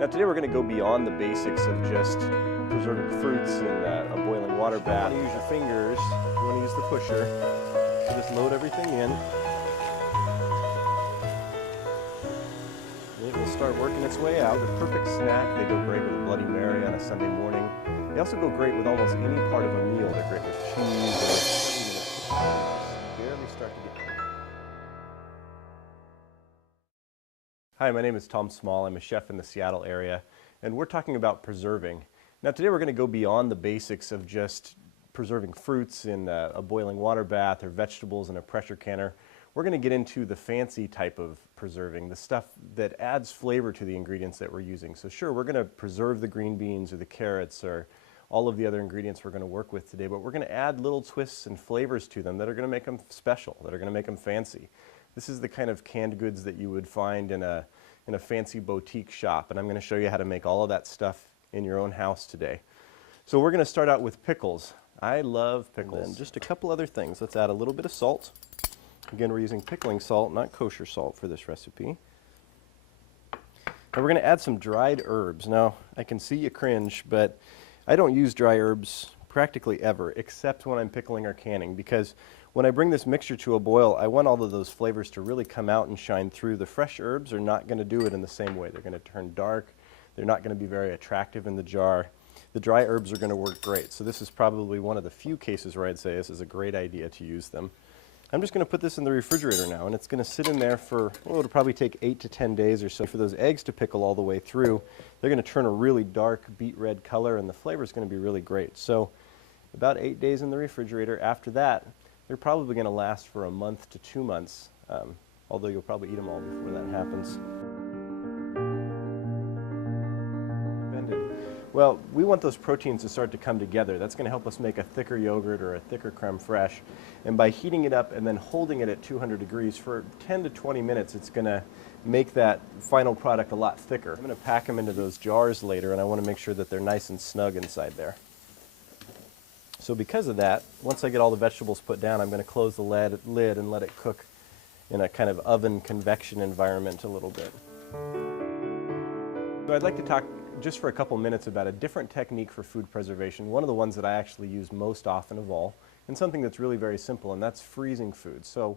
Now today we're going to go beyond the basics of just preserving fruits in a boiling water bath. You want to use your fingers, you want to use the pusher, so just load everything in. It will start working its way out. The perfect snack. They go great with a Bloody Mary on a Sunday morning. They also go great with almost any part of a meal. They're great with cheese or barely start to get. Hi, my name is Tom Small. I'm a chef in the Seattle area, and we're talking about preserving. Now today we're going to go beyond the basics of just preserving fruits in a boiling water bath or vegetables in a pressure canner. We're going to get into the fancy type of preserving, the stuff that adds flavor to the ingredients that we're using. So sure, we're going to preserve the green beans or the carrots or all of the other ingredients we're going to work with today, but we're going to add little twists and flavors to them that are going to make them special, that are going to make them fancy. This is the kind of canned goods that you would find in a fancy boutique shop, and I'm going to show you how to make all of that stuff in your own house today. So we're going to start out with pickles. I love pickles. And just a couple other things. Let's add a little bit of salt. Again, we're using pickling salt, not kosher salt for this recipe. And we're going to add some dried herbs. Now, I can see you cringe, but I don't use dry herbs practically ever, except when I'm pickling or canning, because when I bring this mixture to a boil, I want all of those flavors to really come out and shine through. The fresh herbs are not going to do it in the same way. They're going to turn dark. They're not going to be very attractive in the jar. The dry herbs are going to work great. So this is probably one of the few cases where I'd say this is a great idea to use them. I'm just going to put this in the refrigerator now, and it's going to sit in there for, well, it'll probably take 8 to 10 days or so for those eggs to pickle all the way through. They're going to turn a really dark beet red color, and the flavor is going to be really great. So about 8 days in the refrigerator. After that, they're probably going to last for a month to 2 months, although you'll probably eat them all before that happens. Well, we want those proteins to start to come together. That's going to help us make a thicker yogurt or a thicker creme fraiche. And by heating it up and then holding it at 200 degrees for 10 to 20 minutes, it's going to make that final product a lot thicker. I'm going to pack them into those jars later, and I want to make sure that they're nice and snug inside there. So because of that, once I get all the vegetables put down, I'm going to close the lid and let it cook in a kind of oven convection environment a little bit. So I'd like to talk just for a couple minutes about a different technique for food preservation, one of the ones that I actually use most often of all, and something that's really very simple, and that's freezing food. So